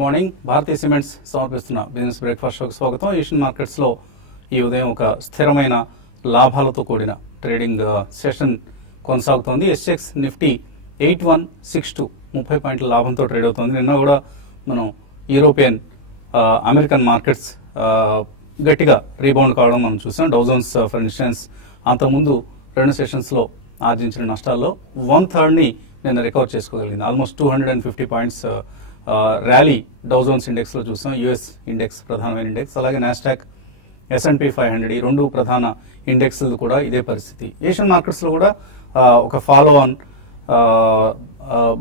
Good morning. Bharatiya cements సమర్పిస్తున్న business breakfast షోకి స్వాగతం. ఏషియన్ మార్కెట్స్ లో ఈ ఉదయం ఒక స్థిరమైన లాభాలతో కూడిన ట్రేడింగ్ సెషన్ కొనసాగుతోంది. ఎస్ఎక్స్ నిఫ్టీ 8162 30 పాయింట్ల లాభంతో ట్రేడ్ అవుతోంది. నిన్న కూడా మనం యూరోపియన్ అమెరికన్ మార్కెట్స్ గట్టిగా రీబౌండ్ కావడం మనం చూసాం. డౌజోన్స్ ఫర్ ఇన్స్టెన్స్ అంతకుముందు రెండు సెషన్స్ లో ఆర్జించిన నష్టాల్లో 1/3 ని నిన్న recover చేసుకోగలిగింది. Almost 250 points rally Dow Jones index లో చూసాం. యుఎస్ ఇండెక్స్ ప్రధానమైన ఇండెక్స్, అలాగే నాస్డాక్, S&P 500 ఈ రెండు ప్రధాన ఇండెక్స్ కూడా ఇదే పరిస్థితి. ఏషియన్ మార్కెట్స్ లో కూడా ఒక ఫాలో ఆన్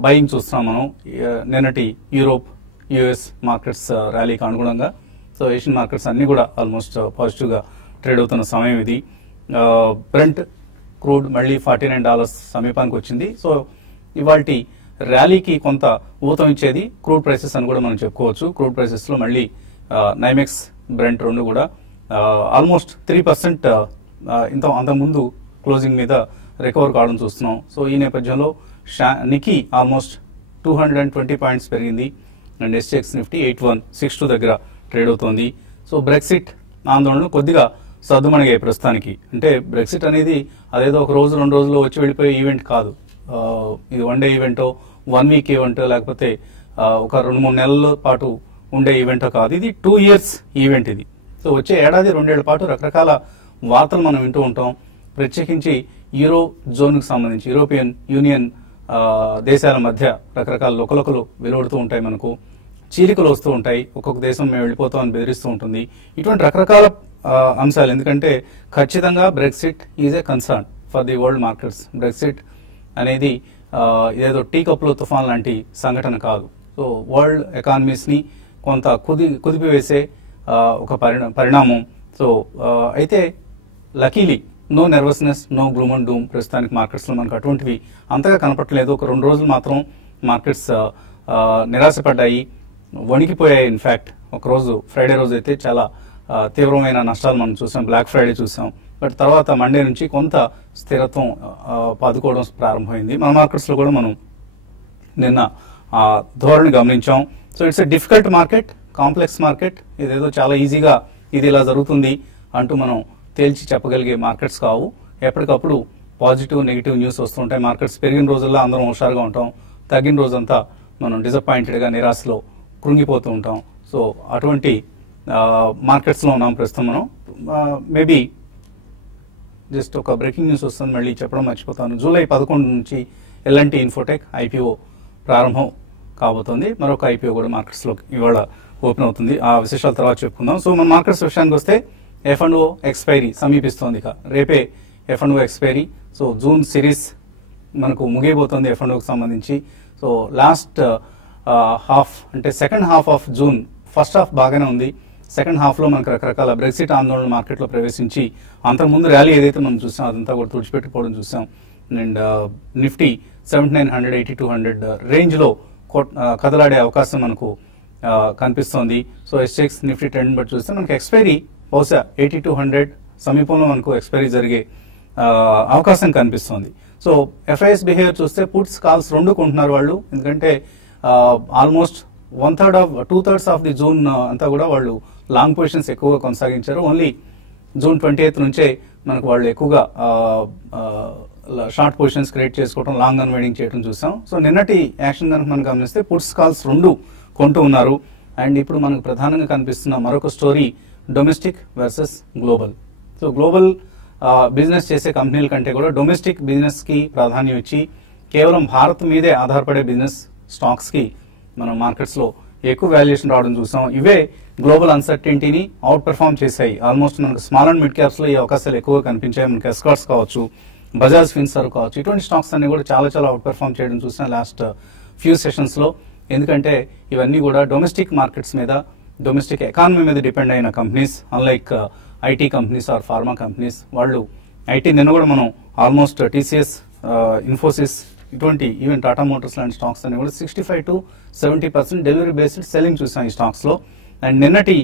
బయింగ్ చూస్తున్నాం మనం నిన్నటి యూరోప్ యుఎస్ మార్కెట్స్ ర్యాలీకి అనుగుణంగా. సో ఏషియన్ మార్కెట్స్ అన్ని కూడా ఆల్మోస్ట్ పాజిటివ్ గా ట్రేడ్ అవుతున్న సమయం ఇది. బ్రెంట్ క్రూడ్ మళ్ళీ $49 సమీపానికి వచ్చింది. సో ఇవాల్టి ర్యాలీకి కొంత ఊతం ఇచ్చేది క్రూడ్ ప్రైసెస్ అని కూడా మనం చెప్పుకోవచ్చు. క్రూడ్ ప్రైసెస్ లో మళ్ళీ నైమెక్స్, బ్రెంట్ రెండు కూడా ఆల్మోస్ట్ 3% అంతకుముందు క్లోజింగ్ మీద రికవర్ కావడం చూస్తున్నాం. సో ఈ నేపథ్యంలో నికీ ఆల్మోస్ట్ 220 పాయింట్స్ పెరిగింది అండ్ ఎస్ఎక్స్ నిఫ్టీ 8162 దగ్గర ట్రేడ్ అవుతోంది. సో బ్రెక్సిట్ ఆందోళనలు కొద్దిగా సర్దుమణిగాయి ప్రస్తుతానికి. అంటే బ్రెక్సిట్ అనేది అదేదో ఒక రోజు 2 రోజుల్లో వచ్చి వెళ్ళిపోయే ఈవెంట్ కాదు. ఇది 1 డే ఈవెంటో 1 వీక్ ఈవెంటో లేకపోతే ఒక 2-3 నెలల పాటు ఉండే ఈవెంటో కాదు. ఇది 2 years ఈవెంట్ ఇది. సో వచ్చే ఏడాది 2 ఏళ్ల పాటు రకరకాల వార్తలు మనం వింటూ ఉంటాం. ప్రత్యేకించి యూరో జోన్కి సంబంధించి యూరోపియన్ యూనియన్ దేశాల మధ్య రకరకాల లుకలుకలు వెలువడుతూ ఉంటాయి. మనకు చీలికలు వస్తూ ఉంటాయి. ఒక్కొక్క దేశం మేము వెళ్ళిపోతామని బెదిరిస్తూ ఉంటుంది. ఇటువంటి రకరకాల అంశాలు. ఎందుకంటే ఖచ్చితంగా Brexit is a concern for the world markets. Brexit అనేది ఇదేదో టీ కప్లో తుఫాన్ లాంటి సంఘటన కాదు. సో వరల్డ్ ఎకానమీస్ ని కొంత కుదిపివేసే ఒక పరిణామం. సో అయితే luckily no nervousness, no gloom and doom. ప్రస్తుతానికి మార్కెట్స్ లో మనకు అటువంటివి అంతగా కనపడలేదు. ఒక 2 రోజులు మాత్రం మార్కెట్స్ నిరాశపడ్డాయి, వణికిపోయాయి. ఇన్ఫాక్ట్ ఒక రోజు ఫ్రైడే రోజు అయితే చాలా తీవ్రమైన నష్టాలు మనం చూసాం. బ్లాక్ ఫ్రైడే చూసాం. బట్ తర్వాత మండే నుంచి కొంత స్థిరత్వం పాదుకోవడం ప్రారంభమైంది. మన మార్కెట్స్ లో కూడా మనం నిన్న ధోరణి గమనించాం. So it's a difficult market, complex market. ఇదేదో చాలా ఈజీగా ఇది ఇలా జరుగుతుంది అంటూ మనం తేల్చి చెప్పగలిగే మార్కెట్స్ కావు. ఎప్పటికప్పుడు పాజిటివ్ నెగిటివ్ న్యూస్ వస్తుంటాయి. మార్కెట్స్ పెరిగిన రోజుల్లో అందరం హుషారుగా ఉంటాం, తగ్గిన రోజంతా మనం డిసప్పాయింటెడ్ గా నిరాశలో కృంగిపోతూ ఉంటాం. సో అటువంటి మార్కెట్స్ లో ఉన్నాం ప్రస్తుతం మనం. మేబీ జస్ట్ ఒక బ్రేకింగ్ న్యూస్ వస్తుంది, మళ్ళీ చెప్పడం మర్చిపోతాను. జూలై 11 నుంచి L&T ఇన్ఫోటెక్ IPO ప్రారంభం కాబోతుంది. మరొక IPO కూడా మార్కెట్స్ లో ఇవాళ ఓపెన్ అవుతుంది. ఆ విశేషాల తర్వాత చెప్పుకుందాం. సో మన మార్కెట్స్ విషయానికి వస్తే F&O ఎక్స్పైరీ సమీపిస్తోంది. రేపే F&O expiry. So June series మనకు ముగియబోతోంది F&Oకి సంబంధించి. సో లాస్ట్ హాఫ్ అంటే second half of June, first half బాగానే ఉంది. సెకండ్ హాఫ్ లో మనకు రకరకాల బ్రెక్సిట్ ఆందోళన మార్కెట్ లో ప్రవేశించి అంతకుముందు ర్యాలీ ఏదైతే మనం చూసాం అదంతా కూడా తుడిచిపెట్టుకోవడం చూసాం. అండ్ నిఫ్టీ 7900 8200 రేంజ్ లో కదలాడే అవకాశం మనకు కనిపిస్తోంది. సో ఎస్ఎక్స్ నిఫ్టీ ట్రెండ్ బట్టి చూస్తే మనకి ఎక్స్పైరీ బహుశా 8200 సమీపంలో మనకు ఎక్స్పైరీ జరిగే అవకాశం కనిపిస్తోంది. సో FIS బిహేవియర్ చూస్తే పుట్స్ కాల్స్ రెండు కొంటున్నారు వాళ్ళు. ఎందుకంటే ఆల్మోస్ట్ 2/3 ఆఫ్ ది జూన్ అంతా కూడా వాళ్ళు లాంగ్ పొజిషన్స్ ఎక్కువగా కొనసాగించారు. ఓన్లీ జూన్ 28 నుంచే మనకు వాళ్ళు ఎక్కువగా షార్ట్ పొజిషన్స్ క్రియేట్ చేసుకోవడం, లాంగ్ అన్వైడింగ్ చేయడం చూసాం. సో నిన్నటి యాక్షన్ కనుక మనం గమనిస్తే పుట్స్ కాల్స్ రెండు కొంటూ ఉన్నారు. అండ్ ఇప్పుడు మనకు ప్రధానంగా కనిపిస్తున్న మరొక story domestic versus global. So global business చేసే కంపెనీల కంటే కూడా డొమెస్టిక్ బిజినెస్ కి ప్రాధాన్యం ఇచ్చి కేవలం భారత్ మీదే ఆధారపడే బిజినెస్ స్టాక్స్ కి మనం మార్కెట్స్ లో ఎక్కువ వాల్యుయేషన్ రావడం చూసాం. ఇవే గ్లోబల్ అన్సర్టెనిటీని అవుట్ పెర్ఫార్మ్ చేశాయి. ఆల్మోస్ట్ మనకు స్మాల్ అండ్ మిడ్ క్యాప్స్ లో ఈ అవకాశాలు ఎక్కువగా కనిపించాయి. మనకి ఎస్కార్ట్స్ కావచ్చు, బజాజ్ ఫిన్సర్వ్ కావచ్చు, ఇటువంటి స్టాక్స్ అన్ని కూడా చాలా చాలా అవుట్ పెర్ఫార్మ్ చేయడం చూసాం లాస్ట్ ఫ్యూ సెషన్స్ లో. ఎందుకంటే ఇవన్నీ కూడా డొమెస్టిక్ మార్కెట్స్ మీద, డొమెస్టిక్ ఎకానమీ మీద డిపెండ్ అయిన companies. Unlike IT companies or pharma companies. వాళ్ళు ఐటీ నిన్న కూడా మనం ఆల్మోస్ట్ TCS, ఇన్ఫోసిస్, ఇటువంటి ఈవెన్ టాటా మోటార్స్ లాంటి స్టాక్స్ అన్ని కూడా 65 to 70% డెలివరీ బేస్డ్ సెల్లింగ్ చూసాం ఈ స్టాక్స్ లో. అండ్ నిన్నటి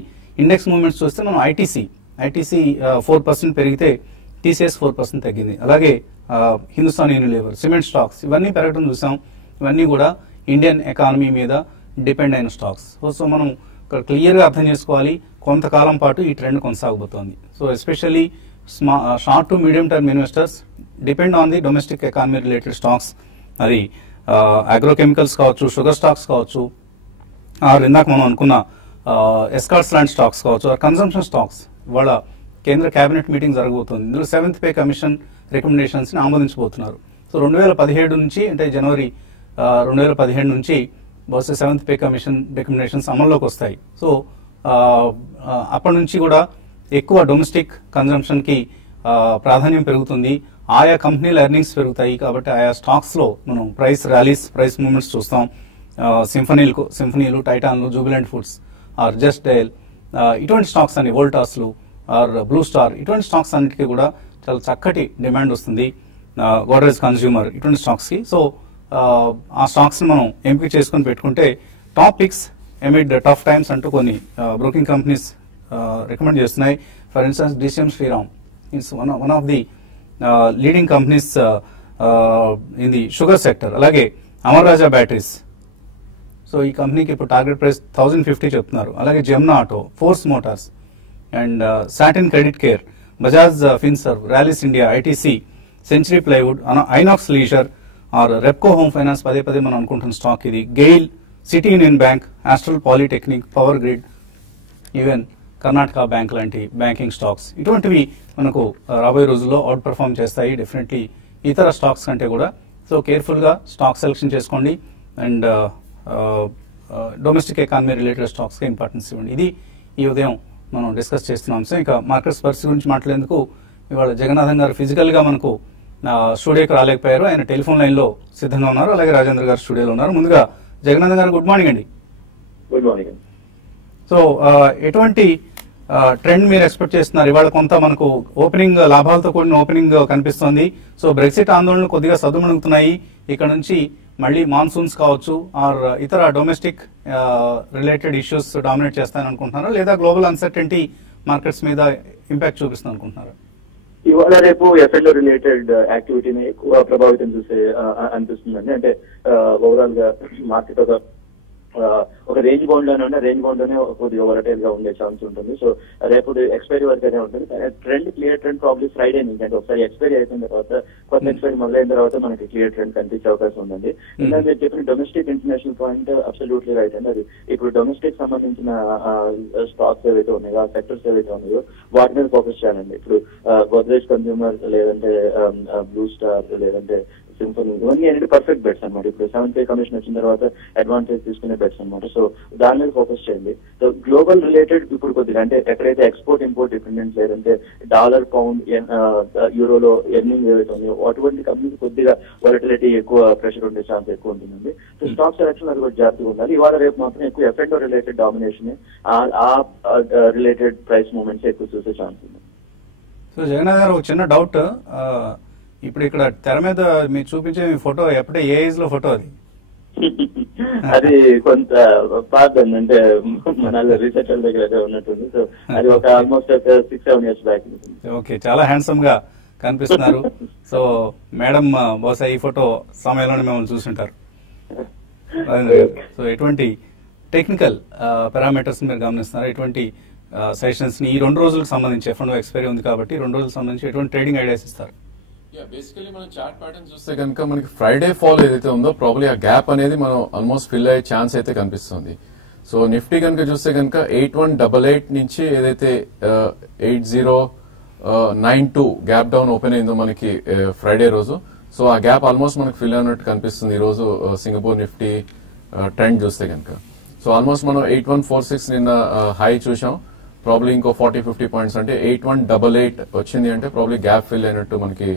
ఇండెక్స్ మూవ్మెంట్స్ చూస్తే మనం ఐటీసీ 4% పెరిగితే TCS 4% తగ్గింది. అలాగే హిందుస్థాన్ యూనిలీవర్, సిమెంట్ స్టాక్స్ ఇవన్నీ పెరగడం చూసాం. ఇవన్నీ కూడా ఇండియన్ ఎకానమీ మీద డిపెండ్ అయిన స్టాక్స్. సో మనం ఇక్కడ క్లియర్గా అర్థం చేసుకోవాలి, కొంతకాలం పాటు ఈ ట్రెండ్ కొనసాగబోతోంది. So especially short to medium term investors depend on the domestic economy related stocks. అది అగ్రోకెమికల్స్ కావచ్చు, షుగర్ స్టాక్స్ కావచ్చు, ఇందాక మనం అనుకున్న ఎస్కార్ట్స్ లాంటి స్టాక్స్ కావచ్చు, కన్సంప్షన్ స్టాక్స్. వాళ్ళ కేంద్ర కేబినెట్ మీటింగ్ జరగబోతుంది. ఇందులో 7th పే కమిషన్ రికమెండేషన్స్ ని ఆమోదించబోతున్నారు. సో 2017 నుంచి, అంటే జనవరి 2017 నుంచి బహుశా 7th పే కమిషన్ రికమెండేషన్స్ అమల్లోకి వస్తాయి. సో అప్పటి నుంచి కూడా ఎక్కువ డొమెస్టిక్ కన్జంప్షన్ కి ప్రాధాన్యం పెరుగుతుంది. ఆయా కంపెనీల ఎర్నింగ్స్ పెరుగుతాయి కాబట్టి ఆయా స్టాక్స్ లో మనం ప్రైస్ ర్యాలీస్, ప్రైస్ మూవ్మెంట్స్ చూస్తాం. సింఫనీలు, టైటాన్లు, Jubilant foods or Just Dial, ఇటువంటి స్టాక్స్ అన్ని, వోల్టాస్లు ఆర్ బ్లూ స్టార్, ఇటువంటి స్టాక్స్ అన్నిటికీ కూడా చాలా చక్కటి డిమాండ్ వస్తుంది. గోడ్రేజ్ కన్స్యూమర్, ఇటువంటి స్టాక్స్ కి. సో ఆ స్టాక్స్ ని మనం ఎంపిక చేసుకుని పెట్టుకుంటే top picks amid tough times అంటూ కొన్ని బ్రోకింగ్ కంపెనీస్ రికమెండ్ చేస్తున్నాయి. For instance DCM Shriram it's one of the leading companies in the sugar sector. అలాగే అమర్ రాజా బ్యాటరీస్, సో ఈ కంపెనీకి ఇప్పుడు టార్గెట్ ప్రైస్ 1050 చెప్తున్నారు. అలాగే Jamna auto, Force Motors and Satin Credit Care, Bajaj Finserv, Rallis India, ITC, Century plywood, Inox Leisure or Repco Home Finance, పదే పదే మనం అనుకుంటున్న స్టాక్ ఇది, GAIL, City Union Bank, Astral polytechnic, Power Grid, even Karnataka bank లాంటి banking stocks. ఇటువంటివి మనకు రాబోయే రోజుల్లో అవుట్ పర్ఫార్మ్ చేస్తాయి డెఫినెట్లీ ఇతర స్టాక్స్ కంటే కూడా. సో కేర్ఫుల్ గా స్టాక్ సెలెక్షన్ చేసుకోండి and domestic economy related stocks కి ఇంపార్టెన్స్ ఇవ్వండి. ఇది ఈ ఉదయం మనం డిస్కస్ చేస్తున్నాం. సో ఇక మార్కెట్స్ పరిస్థితి గురించి మాట్లాడేందుకు ఇవాళ జగన్నాథన్ గారు ఫిజికల్ గా మనకు స్టూడియోకి రాలేకపోయారు. ఆయన టెలిఫోన్ లైన్ లో సిద్ధంగా ఉన్నారు. అలాగే రాజేంద్ర గారు స్టూడియోలో ఉన్నారు. ముందుగా జగన్నాథన్ గారు గుడ్ మార్నింగ్ అండి. Good morning. సో ఎటువంటి ట్రెండ్ మీరు ఎక్స్పెక్ట్ చేస్తున్నారు? ఇవాళ కొంత మనకు ఓపెనింగ్ లాభాలతో కూడిన ఓపెనింగ్ కనిపిస్తోంది. సో బ్రెక్సిట్ ఆందోళనలు కొద్దిగా సద్దుమణుగుతున్నాయి. ఇక్కడ నుంచి మళ్ళీ మాన్సూన్స్ కావచ్చు ఆర్ ఇతర డొమెస్టిక్ రిలేటెడ్ ఇష్యూస్ డామినేట్ చేస్తాయని అనుకుంటున్నారా, లేదా గ్లోబల్ అన్సర్టెనిటీ మార్కెట్స్ మీద ఇంపాక్ట్ చూపిస్తుంది అనుకుంటున్నారా? ఇవాళ రేపు ఎఫ్ఎన్ఓ రిలేటెడ్ యాక్టివిటీని ఎక్కువ ప్రభావితం చూసే అనిపిస్తుందండి. అంటే ఓవరాల్ గా మార్కెట్ ఒక రేంజ్ బౌండ్ లోనే ఉన్న రేంజ్ బౌండ్ లోనే కొద్దిగా వొలటైల్ గా ఉండే ఛాన్స్ ఉంటుంది. సో రేపు ఎక్స్పైరీ వరకునే ఉంటుంది. Trend clear trend probably Friday నుంచి, అంటే ఒకసారి ఎక్స్పైరీ అయిపోయిన తర్వాత కొత్త ఎక్స్పైరీ మొదలైన తర్వాత మనకి క్లియర్ ట్రెండ్ కనిపించే అవకాశం ఉందండి. ఇంకా మీరు చెప్పిన domestic international point absolutely right అండి. అది ఇప్పుడు డొమెస్టిక్ సంబంధించిన స్టాక్స్ ఏవైతే ఉన్నాయో, ఆ సెక్టర్స్ ఏవైతే ఉన్నాయో వాటి మీద ఫోకస్ చేయాలండి. ఇప్పుడు గోద్రేజ్ కన్స్యూమర్, లేదంటే బ్లూ స్టార్, లేదంటే సింఫనీ, ఇవన్నీ అనేది పర్ఫెక్ట్ బెట్స్ అనమాట. ఇప్పుడు 7th పే కమిషన్ వచ్చిన తర్వాత అడ్వాంటేజ్ తీసుకునే బెట్స్ అనమాట. సో దాని మీద ఫోకస్ చేయండి. సో గ్లోబల్ రిలేటెడ్ ఇప్పుడు కొద్దిగా, అంటే ఎక్కడైతే ఎక్స్పోర్ట్ ఇంపోర్ట్ డిపెండెంట్, లేదంటే డాలర్, పౌండ్, యూరోలో ఎర్నింగ్ ఏవైతే ఉన్నాయో అటువంటి కంపెనీస్ కొద్దిగా వాలటిలిటీ ఎక్కువ, ప్రెషర్ ఉండే ఛాన్స్ ఎక్కువ ఉంటుందండి. సో స్టాక్ సెలక్షన్ అది కూడా జాగ్రత్తగా ఉండాలి. ఇవాళ రేపు మాత్రం ఎక్కువ ఎఫ్ఎండో రిలేటెడ్ డామినేషన్, ఆ రిలేటెడ్ ప్రైస్ మూవ్మెంట్స్ ఎక్కువ చూసే ఛాన్స్ ఉంది. సో జగన్నాథ్ గారు, ఒక చిన్న డౌట్. ఇప్పుడు ఇక్కడ తెర మీద మీరు చూపించే ఫోటో ఎప్పుడే ఏ ఏజ్ లో ఫోటో అది? అది కొంత పాత, అంటే మన రీసెర్చ్ దగ్గర ఉన్నట్టుంది. సో అది ఒక ఆల్మోస్ట్ 6-7 years బ్యాక్. ఓకే, చాలా హ్యాండ్సమ్ గా కనిపిస్తున్నారు. సో మేడం బహుశా ఈ ఫోటో సమయంలోనే మిమ్మల్ని చూసుంటారు. సో ఎటువంటి టెక్నికల్ పారామీటర్స్ మీరు గమనిస్తున్నారు? ఎటువంటి సెషన్స్ ని ఈ 2 రోజులకు సంబంధించి, ఎఫ్ఎండో ఎక్స్పైరీ ఉంది కాబట్టి 2 రోజులకు సంబంధించి ఎటువంటి ట్రేడింగ్ ఐడియాస్ ఇస్తారు? బేసికలీ మనం చార్ట్ ప్యాటర్న్ చూస్తే కనుక మనకి ఫ్రైడే ఫాల్ ఏదైతే ఉందో ప్రాబ్లీ ఆ గ్యాప్ అనేది మనం ఆల్మోస్ట్ ఫిల్ అయ్యే ఛాన్స్ అయితే కనిపిస్తుంది. సో నిఫ్టీ కనుక చూస్తే కనుక 8188 నుంచి ఏదైతే 8092 గ్యాప్ డౌన్ ఓపెన్ అయిందో మనకి ఫ్రైడే రోజు, సో ఆ గ్యాప్ ఆల్మోస్ట్ మనకి ఫిల్ అయినట్టు కనిపిస్తుంది ఈ రోజు సింగపూర్ నిఫ్టీ ట్రెండ్ చూస్తే కనుక. సో ఆల్మోస్ట్ మనం 8146 నిన్న హై చూసాం. ప్రాబ్లీ ఇంకో 40-50 పాయింట్స్, అంటే 8188 వచ్చింది అంటే ప్రాబ్లీ గ్యాప్ ఫిల్ అయినట్టు మనకి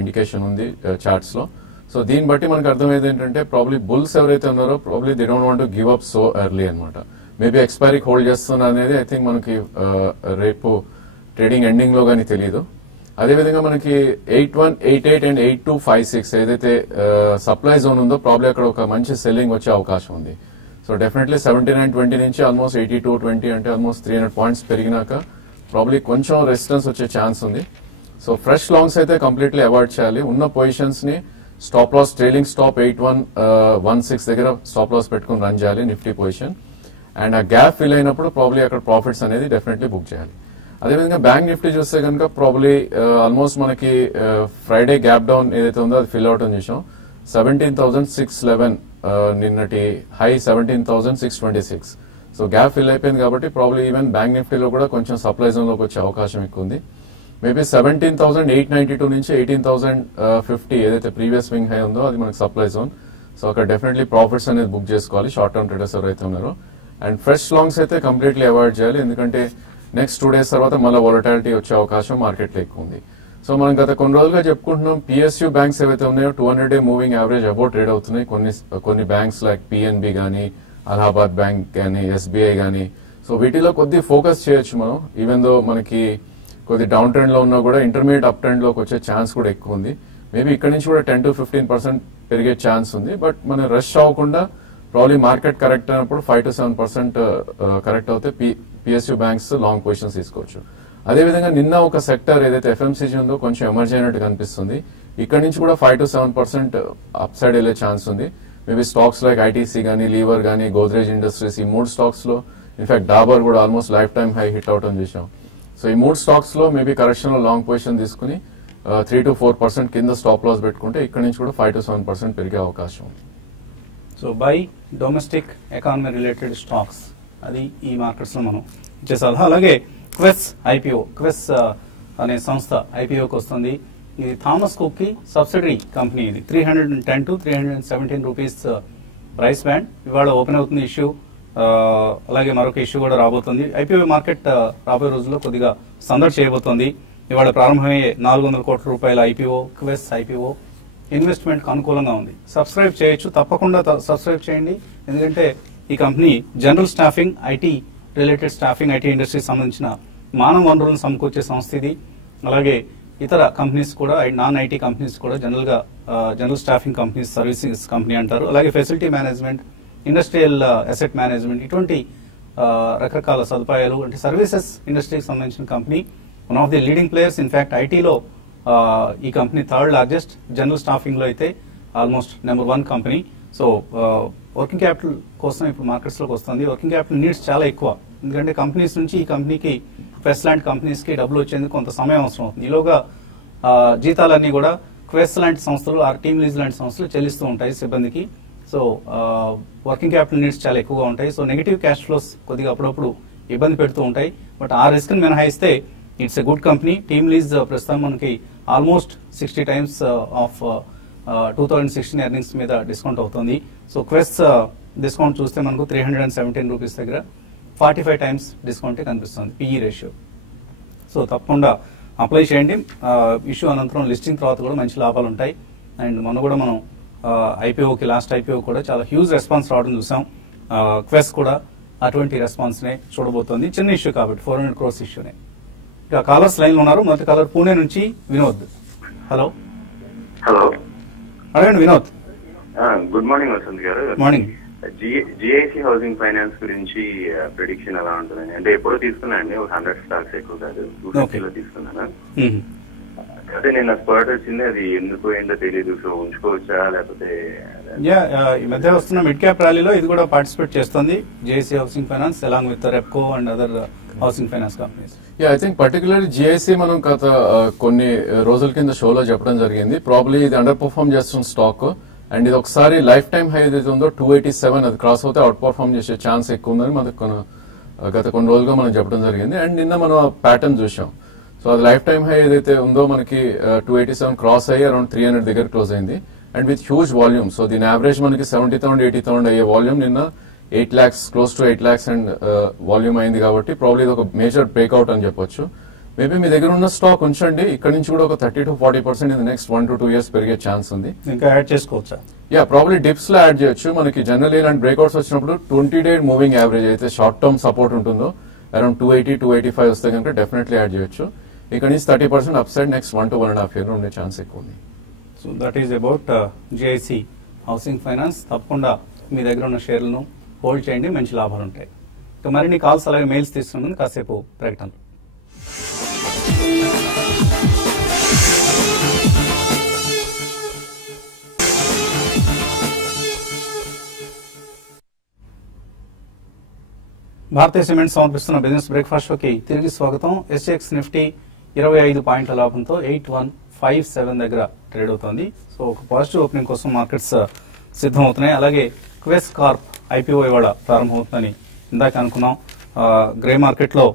ఇండికేషన్ ఉంది చార్ట్స్ లో. సో దీన్ని బట్టి మనకు అర్థమయ్యేది ఏంటంటే ప్రాబ్లీ బుల్స్ ఎవరైతే ఉన్నారో probably they don't want to give up so early అనమాట. మేబీ ఎక్స్పైరీకి హోల్డ్ చేస్తున్నారు అనేది ఐ థింక్ మనకి రేపు ట్రేడింగ్ ఎండింగ్ లో గానీ తెలియదు. అదేవిధంగా మనకి 8188 అండ్ 8256 ఏదైతే సప్లై జోన్ ఉందో ప్రాబ్లీ అక్కడ ఒక మంచి సెల్లింగ్ వచ్చే అవకాశం ఉంది. సో డెఫినెట్లీ 7920 నుంచి ఆల్మోస్ట్ 8220, అంటే ఆల్మోస్ట్ 300 పాయింట్స్ పెరిగినాక ప్రాబ్లీ కొంచెం రెసిస్టెన్స్ వచ్చే ఛాన్స్ ఉంది. సో ఫ్రెష్ లాంగ్స్ అయితే కంప్లీట్లీ అవాయిడ్ చేయాలి. ఉన్న పొజిషన్స్ ని స్టాప్ లాస్ ట్రైలింగ్ స్టాప్ 8116 దగ్గర స్టాప్ లాస్ పెట్టుకుని రన్ చేయాలి నిఫ్టీ పొజిషన్. అండ్ ఆ గ్యాప్ ఫిల్ అయినప్పుడు ప్రాబ్లీ అక్కడ ప్రాఫిట్స్ అనేది డెఫినెట్లీ బుక్ చేయాలి. అదేవిధంగా బ్యాంక్ నిఫ్టీ చూస్తే కనుక ప్రాబ్లీ ఆల్మోస్ట్ మనకి ఫ్రైడే గ్యాప్ డౌన్ ఏదైతే ఉందో అది ఫిల్ అవుట్ అని చూసాం. 17,611 నిన్నటి హై 17,626. సో గ్యాప్ ఫిల్ అయిపోయింది కాబట్టి ప్రాబ్లీ ఈవెన్ బ్యాంక్ నిఫ్టీలో కూడా కొంచెం సప్లై జోన్ లోకి వచ్చే అవకాశం ఎక్కువ ఉంది. మేబీ 17,892 నుంచి 18,050 ఏదైతే ప్రీవియస్ స్వింగ్ హై ఉందో అది మనకి సప్లై జోన్. సో అక్కడ డెఫినెట్లీ ప్రాఫిట్స్ అనేది బుక్ చేసుకోవాలి షార్ట్ టర్మ్ ట్రేడర్స్ ఎవరైతే ఉన్నారో. అండ్ ఫ్రెష్ లాంగ్స్ అయితే కంప్లీట్లీ అవాయిడ్ చేయాలి, ఎందుకంటే నెక్స్ట్ 2 days తర్వాత మళ్ళీ వొలటాలిటీ వచ్చే అవకాశం మార్కెట్లో ఎక్కువ ఉంది. సో మనం గత కొన్ని రోజులుగా చెప్పుకుంటున్నాం పిఎస్యూ బ్యాంక్స్ ఏవైతే ఉన్నాయో 200-day moving average about trade అవుతున్నాయి. కొన్ని బ్యాంక్స్ లైక్ పిఎన్బి కానీ, అలహాబాద్ బ్యాంక్ కానీ, ఎస్బీఐ కానీ. సో వీటిలో కొద్ది ఫోకస్ చేయొచ్చు మనం. ఈవెన్ దో మనకి కొద్ది డౌన్ ట్రెండ్ లో ఉన్నా కూడా ఇంటర్మీడియట్ అప్ ట్రెండ్ లోకి వచ్చే ఛాన్స్ కూడా ఎక్కువ ఉంది. మేబీ ఇక్కడ నుంచి కూడా 10 to 15% పెరిగే ఛాన్స్ ఉంది. బట్ మనం రష్ అవ్వకుండా ప్రాబ్లీ మార్కెట్ కరెక్ట్ అయినప్పుడు 5 to 7% కరెక్ట్ అవుతే పిఎస్యూ బ్యాంక్స్ లాంగ్ పొజిషన్స్ తీసుకోవచ్చు. అదేవిధంగా నిన్న ఒక సెక్టర్ ఏదైతే ఎఫ్ఎంసీజీ ఉందో కొంచెం ఎమర్జ్ అయినట్టు కనిపిస్తుంది. ఇక్కడ నుంచి కూడా 5 to 7% అప్ సైడ్ వెళ్లే ఛాన్స్ ఉంది. మేబీ స్టాక్స్ లైక్ ఐటీసీ కానీ, లీవర్ కానీ, గోద్రేజ్ ఇండస్ట్రీస్, ఈ 3 స్టాక్స్ లో ఇన్ఫాక్ట్ డాబర్ కూడా almost life time high hit out అని చూసాం. సో ఈ 3 స్టాక్స్ లో మేబీ కరెక్షన్ లో లాంగ్ పొజిషన్ తీసుకుని 3 to 4% కింద స్టాప్ లాస్ పెట్టుకుంటే ఇక్కడ నుంచి కూడా 5 to 7% పెరిగే అవకాశం ఉంది. So by domestic economy related stocks అది ఈ మార్కెట్స్ లో మనం ఇచ్చే సలహా. అలాగే క్వెస్ ఐపీఓ, క్వెస్ అనే సంస్థ ఐపీఓకి వస్తుంది. ఇది థామస్ కుక్ కి సబ్సిడరీ కంపెనీ. ఇది 310 to 317 రూపీస్ ప్రైస్ బ్యాండ్. ఇవాళ ఓపెన్ అవుతుంది ఇష్యూ. అలాగే మరొక ఇష్యూ కూడా రాబోతుంది. ఐపీఓ మార్కెట్ రాబోయే రోజుల్లో కొద్దిగా సందడి చేయబోతోంది. ఇవాళ ప్రారంభమయ్యే 400 కోట్ల రూపాయల ఐపీఓ, క్వెస్ ఐపీఓ ఇన్వెస్ట్మెంట్ కు అనుకూలంగా ఉంది. సబ్స్క్రైబ్ చేయొచ్చు, తప్పకుండా సబ్స్క్రైబ్ చేయండి. ఎందుకంటే ఈ company general staffing, IT related staffing, IT ఇండస్ట్రీకి సంబంధించిన మానవ వనరులను సమకూర్చే సంస్థ ఇది. అలాగే ఇతర కంపెనీస్ కూడా, నాన్ ఐటీ కంపెనీస్ కూడా general staffing companies, servicing company అంటారు. అలాగే facility management, industrial asset management, ఇటువంటి రకరకాల సదుపాయాలు అంటే సర్వీసెస్ ఇండస్ట్రీకి సంబంధించిన company. One of the leading players. In fact ఐటీలో ఈ company 3rd largest, general staffing లో అయితే almost number 1 company. So working capital కోసం ఇప్పుడు మార్కెట్స్ లోకి వస్తుంది. వర్కింగ్ క్యాపిటల్ నీడ్స్ చాలా ఎక్కువ, ఎందుకంటే కంపెనీస్ నుంచి ఈ కంపెనీకి, క్వెస్ లాంటి కంపెనీస్ కి డబ్బులు వచ్చేందుకు కొంత సమయం అవసరం అవుతుంది. ఈలోగా జీతాలన్నీ కూడా క్వెస్ లాంటి సంస్థలు, టీమ్ లీజ్ లాంటి సంస్థలు చెల్లిస్తూ ఉంటాయి సిబ్బందికి. సో వర్కింగ్ క్యాపిటల్ నీడ్స్ చాలా ఎక్కువగా ఉంటాయి. సో నెగిటివ్ క్యాష్ ఫ్లోస్ కొద్దిగా అప్పుడప్పుడు ఇబ్బంది పెడుతూ ఉంటాయి. బట్ ఆ రిస్క్ ని మినహాయిస్తే it's a good company. TeamLease ప్రస్తుతం మనకి ఆల్మోస్ట్ 60 times ఆఫ్ 2016 ఎర్నింగ్స్ మీద డిస్కౌంట్ అవుతుంది. సో క్వెస్ డిస్కౌంట్ చూస్తే మనకు 317 రూపీస్ దగ్గర 45 times డిస్కౌంట్ కనిపిస్తుంది పిఈ రేషియో. సో తప్పకుండా అప్లై చేయండి. ఇష్యూ అనంతరం లిస్టింగ్ తర్వాత కూడా మంచి లాభాలు ఉంటాయి. అండ్ మనం ఐపీఓకి, లాస్ట్ ఐపీఓ కూడా చాలా హ్యూజ్ రెస్పాన్స్ రావడం చూసాం. క్వెస్ కూడా అటువంటి రెస్పాన్స్ నే చూడబోతోంది. చిన్న ఇష్యూ కాబట్టి 400 crores ఇష్యూనే. ఇక కాలర్స్ లైన్ లో ఉన్నారు. మొదటి కాలర్ పూణే నుంచి వినోద్. హలో అడగండి వినోద్. గుడ్ మార్నింగ్ వసంత్ గారు. మార్నింగ్. జిఐసి హౌసింగ్ ఫైనాన్స్ గురించి ప్రెడిక్షన్ ఎలా ఉంటుందని, అంటే ఎప్పుడో తీసుకున్నా అండి, ఒక 100 stocks ఎక్కువ కాదు, 250 లో తీసుకున్నాను. అదే నేను స్పాట్ వచ్చింది, అది ఎందుకు ఏంటో తెలియదు. సో ఉంచుకోవచ్చా లేకపోతే? ఈ మధ్య వస్తున్న మిడ్ క్యాప్ ర్యాలీలో ఇది కూడా పార్టిసిపేట్ చేస్తుంది GIC housing finance along with Repco and other housing finance companies. I think particularly GIC మనం గత కొన్ని రోజుల కింద షోలో చెప్పడం జరిగింది. ప్రాబ్లీ ఇది అండర్ పర్ఫార్మ్ చేస్తున్న స్టాక్. అండ్ ఇది ఒకసారి లైఫ్ టైం హై ఏదైతే ఉందో 287 అది క్రాస్ అవుతే అవుట్ పర్ఫార్మ్ చేసే ఛాన్స్ ఎక్కువ ఉందని మనకు గత కొన్ని రోజులుగా మనం చెప్పడం జరిగింది. అండ్ నిన్న మనం ప్యాటర్న్ చూసాం. సో అది లైఫ్ టైం హై ఏదైతే ఉందో మనకి 287 క్రాస్ అయ్యి అరౌండ్ 300 దగ్గర క్లోజ్ అయింది. And with huge volume. So దీని యావరేజ్ మనకి 70,000 80,000 అయ్యే వాల్యూమ్ నిన్న 8 lakhs, close to 8 lakhs and volume అయింది. కాబట్టి ప్రాబ్లీ ఇది ఒక మేజర్ బ్రేక్అవుట్ అని చెప్పొచ్చు. మేబీ మీ దగ్గర ఉన్న స్టాక్ ఉంచండి. ఇక్కడ నుంచి కూడా ఒక 30 to 40% in the next 1 to 2 years పెరిగే ఛాన్స్ ఉంది. ఇంకా యాడ్ చేసుకోవచ్చా? ప్రాబ్లీ డిప్స్ లో యాడ్ చేయొచ్చు. మనకి జనరల్ ఇలాంటి బ్రేక్అవుట్స్ వచ్చినప్పుడు 20-day మూవింగ్ యావరేజ్ అయితే షార్ట్ టర్మ్ సపోర్ట్ ఉంటుందో అరౌండ్ 280 285 వస్తే కనుక డెఫినెట్లీ యాడ్ చేయొచ్చు. ఇక్కడ నుంచి 30% up side next 1 to 1.5 year ఉండే ఛాన్స్ ఎక్కువ ఉంది. So that is about GIC housing finance. తప్పకుండా మీ దగ్గర ఉన్న షేర్లను హోల్డ్ చేయండి, మంచి లాభాలు ఉంటాయి. ఇక మరిన్ని కాల్స్ అలాగే మెయిల్స్ తీసుకున్నాను. కాసేపు ప్రకటనలు. భారతీయ సిమెంట్ సమర్పిస్తున్న బిజినెస్ బ్రేక్ఫాస్ట్ షోకి తిరిగి స్వాగతం. ఎస్ఎక్స్ నిఫ్టీ 25 పాయింట్ల లాభంతో 8157 దగ్గర ట్రేడ్ అవుతోంది. సో ఒక పాజిటివ్ ఓపెనింగ్ కోసం మార్కెట్స్ సిద్ధమవుతున్నాయి. అలాగే క్వెస్ కార్ప్ ఐపీఓ ఇవాళ ప్రారంభమవుతుందని ఇందాక అనుకున్నాం. గ్రే మార్కెట్ లో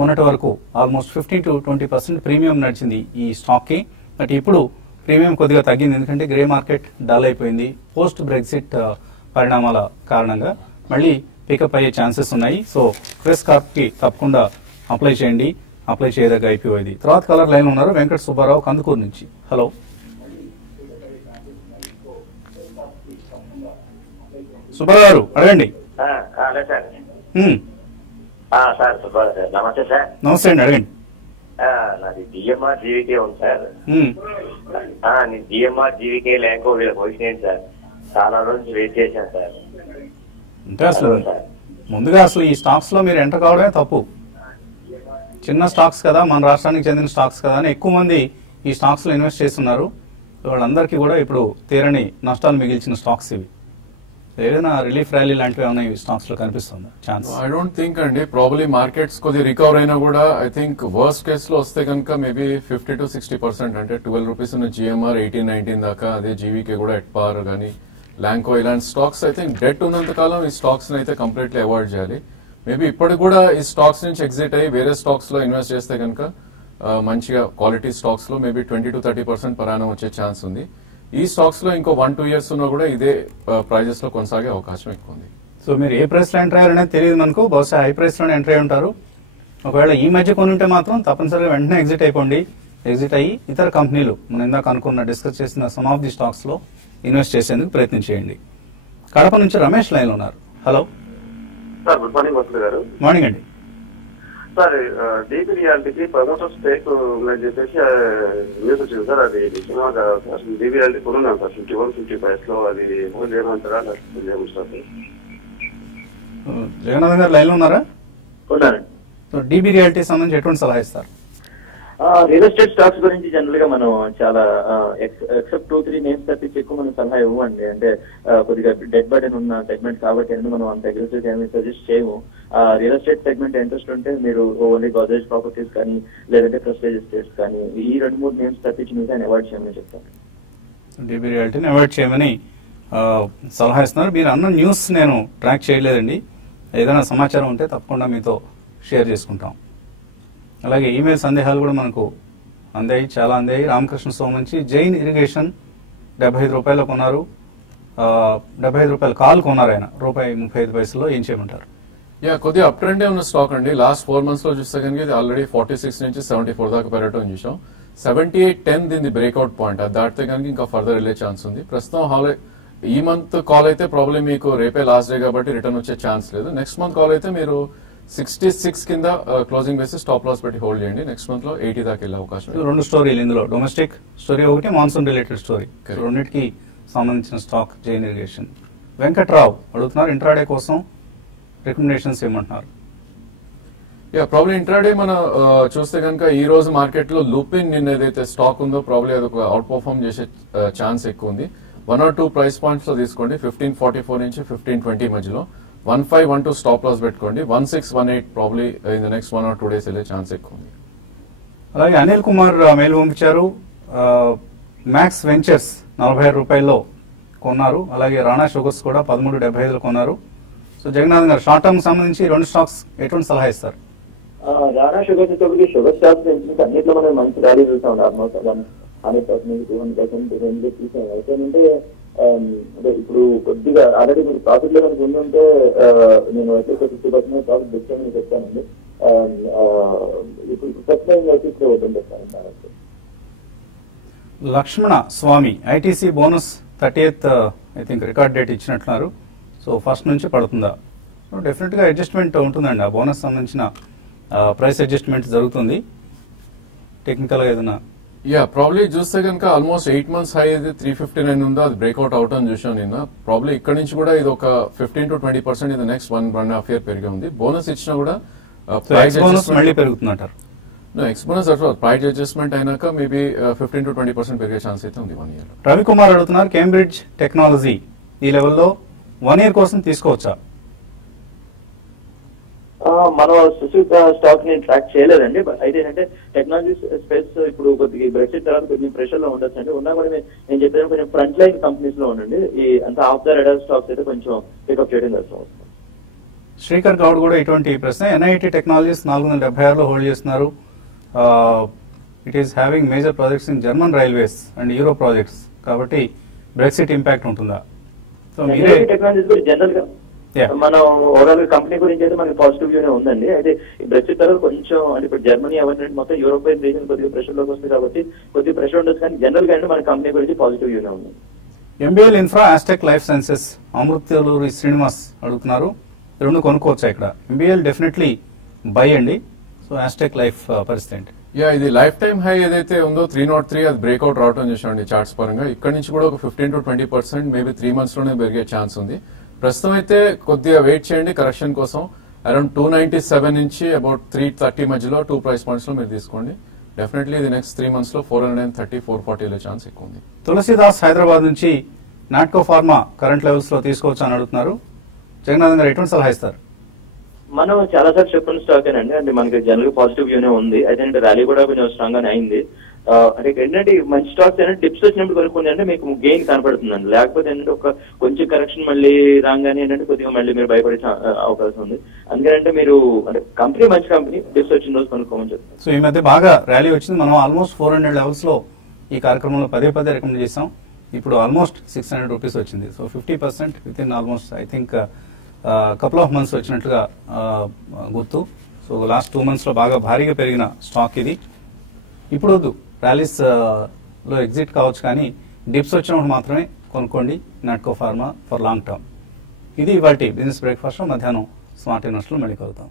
మొన్నటి వరకు ఆల్మోస్ట్ 15 to 20% ప్రీమియం నడిచింది ఈ స్టాక్ కి. బట్ ఇప్పుడు ప్రీమియం కొద్దిగా తగ్గింది, ఎందుకంటే గ్రే మార్కెట్ డల్ అయిపోయింది. పోస్ట్ బ్రెగ్జిట్ పరిణామాల కారణంగా మళ్ళీ పికప్ అయ్యే ఛాన్సెస్ ఉన్నాయి. సో క్వెస్ కార్ప్ కి తప్పకుండా అప్లై చేయండి, అప్లై చేయదగ్గ ఐపీఓ ఇది. తర్వాత కలర్ లైన్ ఉన్నారు వెంకట సుబ్బారావు కందుకూరు నుంచి. హలో సుబ్బారావు గారు, అడగండి. నమస్తే సార్. నమస్తే అండి, అడగండి. నాది డిఎంఆర్ జీవికే ఉంది సార్. డిఎంఆర్ జీవికే ల్యాంకో వీళ్ళకి వచ్చినాయండి సార్. చాలా రోజులు వెయిట్ చేశాను సార్. అంటే అసలు ముందుగా అసలు ఈ స్టాక్స్ లో మీరు ఎంటర్ కావడమే తప్పు. చిన్న స్టాక్స్ కదా, మన రాష్ట్రానికి చెందిన స్టాక్స్ కదా అని ఎక్కువ మంది ఈ స్టాక్స్ లో ఇన్వెస్ట్ చేస్తున్నారు. వాళ్ళందరికీ కూడా ఇప్పుడు తీరని నష్టాలు మిగిల్చిన స్టాక్స్ ఇవి. ఏదైనా రిలీఫ్ ర్యాలీ లాంటివి ఏమైనా ఈ స్టాక్స్ లో కనిపిస్తుంది ఛాన్స్? ఐ డోంట్ థింక్ అండి. ప్రాబ్లీ మార్కెట్స్ కొద్దిగా రికవర్ అయినా కూడా ఐ థింక్ వర్స్ట్ కేస్ లో వస్తే కనుక మేబీ 50 to 60%, అంటే 12 రూపీస్ ఉన్న జిఎంఆర్ 18-19 దాకా. అదే జీవీకే కూడా ఎట్ పార్ కానీ ల్యాంకో ఇలాంటి స్టాక్స్ ఐ థింక్ డెట్ ఉన్నంత కాలం ఈ స్టాక్స్ అయితే కంప్లీట్లీ అవాయిడ్ చేయాలి. మేబీ ఇప్పటికి కూడా ఈ స్టాక్స్ నుంచి ఎగ్జిట్ అయ్యి వేరే స్టాక్స్ లో ఇన్వెస్ట్ చేస్తే కనుక మంచిగా క్వాలిటీ స్టాక్స్ లో మేబీ 20 to 30% per annum వచ్చే ఛాన్స్ ఉంది. ఈ స్టాక్స్ లో ఇంకో 1-2 years ఉన్నా కూడా ఇదే ప్రైజెస్ లో కొనసాగే అవకాశం ఎక్కువ ఉంది. సో మీరు ఏ ప్రైస్ లో ఎంటర్ అయ్యారనేది తెలియదు మనకు. బహుశా హై ప్రైస్ లోనే ఎంటర్ అయి ఉంటారు. ఒకవేళ ఈ మధ్య కొని ఉంటే మాత్రం తప్పనిసరిగా వెంటనే ఎగ్జిట్ అయిపోండి. ఎగ్జిట్ అయ్యి ఇతర కంపెనీలు మనం ఇందాక అనుకున్న డిస్కస్ చేసిన సమ్ ఆఫ్ ది స్టాక్స్ లో ఇన్వెస్ట్ చేసేందుకు ప్రయత్నం చేయండి. కడప నుంచి రమేష్ లైన్ ఉన్నారు. హలో సార్, గుడ్ మార్నింగ్ వస్తుంది గారు. మార్నింగ్ అండి. సార్, డీపీ రియాలిటీకి ప్రమోటర్ స్టేక్ ఉందని చెప్పేసి న్యూస్ వచ్చింది సార్. అది డీపీ రియాలిటీ కొనున్నాను సార్ 51-55 లో. అది హోల్డ్ చేయమంటారా సార్? జగన్నాథ్ గారు లైన్ లో ఉన్నారా? ఉన్నానండి. సో డీబీ రియాలిటీ సంబంధించి ఎటువంటి సలహా ఇస్తారు? రియల్ ఎస్టేట్ స్టాక్స్ గురించి జనరల్ గా మనం చాలా ఎక్సెప్ట్ 2-3 నేమ్స్ తప్పించి ఎక్కువ మనం సలహా ఇవ్వండి. అంటే కొద్దిగా డెడ్ బర్డెన్ ఉన్న సెగ్మెంట్ కాబట్టి అని మనం అంత అగ్రెసివ్ ఏమీ సజెస్ట్ చేయము. రియల్ ఎస్టేట్ సెగ్మెంట్ ఇంట్రెస్ట్ ఉంటే మీరు ఓన్లీ గోద్రేజ్ ప్రాపర్టీస్ కానీ లేదంటే ప్రెస్టేజ్ ఎస్టేట్స్ కానీ ఈ 2-3 నేమ్స్ తప్పించి మిగతా అవాయిడ్ చేయమని చెప్తాను. డీబీ రియాలిటీని అవాయిడ్ చేయమని సలహా ఇస్తున్నారు. మీరు అన్న న్యూస్ నేను ట్రాక్ చేయలేదండి. ఏదైనా సమాచారం ఉంటే తప్పకుండా మీతో షేర్ చేసుకుంటాం. అలాగే ఈమెయిల్ సందేహాలు కూడా మనకు అందాయి, చాలా అందాయి. రామకృష్ణ స్వామి నుంచి జైన్ ఇరిగేషన్ 75 రూపాయలు కొన్నారు. 75 రూపాయలు కాల్ కొన్నారు ఆయన, ₹1.35. ఏం చేయమంటారు? కొద్దిగా అప్ ట్రెండ్ ఉన్న స్టాక్ అండి. లాస్ట్ 4 months లో చూస్తే కనుక ఇది ఆల్రెడీ 46 నుంచి 74 దాకా పెరగడం చూసాం. 78-10 దీని బ్రేక్అవుట్ పాయింట్. అది దాటితే కనుక ఇంకా ఫర్దర్ వెళ్లే ఛాన్స్ ఉంది. ప్రస్తుతం ఈ మంత్ కాల్ అయితే ప్రాబ్లమ్ మీకు రేపే లాస్ట్ డే కాబట్టి రిటర్న్ వచ్చే ఛాన్స్ లేదు. నెక్స్ట్ మంత్ కాల్ అయితే మీరు 66 కింద క్లోజింగ్ బేసిస్ స్టాప్ లాస్ పెట్టి హోల్డ్ చేయండి. నెక్స్ట్ మంత్ లో 80 దాకా వెళ్ళే అవకాశం. 2 స్టోరీలు ఇందులో, డొమెస్టిక్ స్టోరీ ఒకటి, మాన్సూన్ రిలేటెడ్ స్టోరీ. రెండింటికి సంబంధించిన స్టాక్ జైన్ ఇరిగేషన్. వెంకట్రావు అడుగుతున్నారు ఇంట్రాడే కోసం రికమెండేషన్స్ ఏమంటున్నారు? ప్రాబ్లీ ఇంట్రాడే మనం చూస్తే కనుక ఈ రోజు మార్కెట్ లో లూపిన్ నిన్న ఏదైతే స్టాక్ ఉందో ప్రాబ్లీ అది ఒక అవుట్ పర్ఫార్మ్ చేసే ఛాన్స్ ఎక్కువ ఉంది. 1 or 2 ప్రైస్ పాయింట్స్ లో తీసుకోండి. 1544 నుంచి 1520 మధ్యలో 1512 స్టాప్ లాస్ పెట్టుకోండి. 1618 probably in the next 1 or 2 days వెళ్ళే ఛాన్స్ ఎక్కువ ఉంది. అలాగే అనిల్ కుమార్ మెయిల్ పంపించారు. మ్యాక్స్ వెంచర్స్ 46 రూపాయల్లో కొన్నారు. అలాగే రాణా షుగర్స్ కూడా 13.75 కొన్నారు. సో జగన్నాథ్ గారు షార్ట్ టర్మ్ సంబంధించి 2 స్టాక్స్ ఎటువంటి సలహా ఇస్తారు? రాణా షుగర్స్ షుగర్ స్టాక్స్ అన్నింటిలో మనం మంచి ర్యాలీ చూస్తాం. ఆల్మోస్ట్ 100%, 200% చూసాం. అయితే అంటే ఇప్పుడు కొద్దిగా ఆల్రెడీ మీరు ప్రాఫిట్ లో కనుక ఉంటే నేను అయితే 50% ప్రాఫిట్ డిస్కౌంట్ చెప్తానండి. ఇప్పుడు ఫస్ట్ టైం అయితే వద్దని చెప్తాను. Lakshmana Swamy ITC bonus 30th I think record date ఇచ్చినట్లున్నారు. సో ఫస్ట్ నుంచి పడుతుందా? డెఫినెట్ గా అడ్జస్ట్మెంట్ ఉంటుందండి. ఆ బోనస్ సంబంధించిన ప్రైస్ అడ్జస్ట్మెంట్ జరుగుతుంది. టెక్నికల్ గా ఏదైనా ప్రాబ్లీ చూస్తే కనుక ఆల్మోస్ట్ 8 months హై అయితే 359 ఉందో అది బ్రేక్అవుట్ అవుట్ అని చూసాం నిన్న. ప్రాబ్లీ ఇక్కడ నుంచి కూడా ఇది ఒక 15 to 20% ఇది నెక్స్ట్ 1.5 year పెరిగి ఉంది. బోనస్ ఇచ్చినా కూడా మళ్ళీ పెరుగుతుందంటారు. ఎక్స్బోనస్ ప్రైస్ అడ్జస్ట్మెంట్ అయినాక మేబీ 15 to 20% పెరిగే ఛాన్స్ అయితే ఉంది 1 year. రవికుమార్ అడుగుతున్నారు కేంబ్రిడ్జ్ టెక్నాలజీ ఈ లెవెల్లో 1 year కోసం తీసుకోవచ్చా? మనం సుసుక్ స్టాక్ ని ట్రాక్ చేయలేదండి. అయితే ఏంటంటే టెక్నాలజీ స్పేస్ ఇప్పుడు కొద్దిగా బ్రెక్సిట్ తర్వాత కొంచెం ప్రెషర్ లో ఉండొచ్చు అండి. ఉన్నా కూడా నేను చెప్పాను కొంచెం ఫ్రంట్ లైన్ కంపెనీస్ లో ఉండండి. ఈ అంత ఆఫ్ ద రెడర్ స్టాక్స్ అయితే కొంచెం పికప్ చేయడం కష్టం వస్తుంది. శ్రీకర్ గౌడ్ కూడా ఇటువంటి ప్రశ్న. ఎన్ఐటి టెక్నాలజీస్ 476లో హోల్డ్ చేస్తున్నారు. It is having major projects in German railways and euro projects, కాబట్టి బ్రెక్సిట్ ఇంపాక్ట్ ఉంటుందా? సో మీరే టెక్నాలజీస్ గురించి జనరల్ గా మనం ఓవరాల్ కంపెనీ గురించి అయితే మనకి పాజిటివ్ వ్యూనే ఉందండి. అయితే ఈ బ్రెక్సిట్ తర్వాత కొంచెం అంటే ఇప్పుడు జర్మనీ అవన్నీ మొత్తం యూరోపియన్ రీజన్ కొద్దిగా ప్రెషర్ లోకి వస్తుంది కాబట్టి కొద్దిగా ప్రెషర్ ఉండొచ్చు, కానీ జనరల్ గా అంటే మన కంపెనీ గురించి పాజిటివ్ వ్యూనే ఉంది. MBL infra, Astec life sciences, Amrutyaluri Srinivas అడుగుతున్నారు, రెండు కొనుక్కోవచ్చా ఇక్కడ? ఎంబీఎల్ డెఫినెట్లీ బై అండి. సో ఆస్టెక్ లైఫ్ పరిస్థితి ఏంటి? ఇది లైఫ్ టైమ్ హై ఏదైతే ఉందో 303 అది బ్రేక్అవుట్ రావడం చూసామండి చార్ట్స్ పరంగా. ఇక్కడ నుంచి కూడా ఒక 15 to 20% మేబీ 3 months లోనే పెరిగే ఛాన్స్ ఉంది. ప్రస్తుతం అయితే కొద్దిగా వెయిట్ చేయండి కరెక్షన్ కోసం. అరౌండ్ 297 నుంచి అబౌట్ 330 మధ్యలో 2 price points లో మీరు తీసుకోండి. డెఫినెట్లీ ఇది నెక్స్ట్ 3 months లో 430, 440 ఛాన్స్ ఎక్కువ ఉంది. తులసిదాస్ హైదరాబాద్ నుంచి నాట్కో ఫార్మా కరెంట్ లెవెల్స్ లో తీసుకోవచ్చు అని అడుగుతున్నారు. జగన్నాథన్ గారు ఎటువంటి సలహా ఇస్తారు? మనం చాలా సార్లు చెప్పిన స్టాక్ ఏనండి, అంటే మనకి జనరల్ పాజిటివ్ వ్యూనే ఉంది. అయితే ర్యాలీ కూడా కొంచెం స్ట్రాంగ్ గానే అయింది. అంటే ఏంటంటే మంచి స్టాక్స్ ఏంటంటే డిప్స్ వచ్చినప్పుడు కొనుక్కుంది అంటే మీకు గెయిన్ కనపడుతుందండి. లేకపోతే ఏంటంటే ఒక కొంచెం కరెక్షన్ మళ్ళీ రాగానే ఏంటంటే కొద్దిగా మళ్ళీ మీరు భయపడే అవకాశం ఉంది. అందుకంటే మీరు అంటే కంపెనీ మంచి కంపెనీ, డిప్స్ వచ్చిన రోజు కొనుక్కోమని చెప్తాను. సో ఈ మధ్య బాగా ర్యాలీ వచ్చింది. మనం ఆల్మోస్ట్ 400 లెవెల్స్ లో ఈ కార్యక్రమంలో పదే రికమెండ్ చేసాం. ఇప్పుడు ఆల్మోస్ట్ 600 రూపీస్ వచ్చింది. So 50% with in almost I think couple of months వచ్చినట్లుగా గుర్తు. సో లాస్ట్ 2 months లో బాగా భారీగా పెరిగిన స్టాక్ ఇది. ఇప్పుడు వద్దు, ర్యాలీస్ లో ఎగ్జిట్ కావచ్చు, కానీ డిప్స్ వచ్చినప్పుడు మాత్రమే కొనుక్కోండి Natco pharma for long term. ఇది ఇవాల్టి బిజినెస్ బ్రేక్ఫాస్ట్. మధ్యాహ్నం స్మార్ట్ ఇన్వెస్ట్లో మళ్ళీ కలుద్దాం.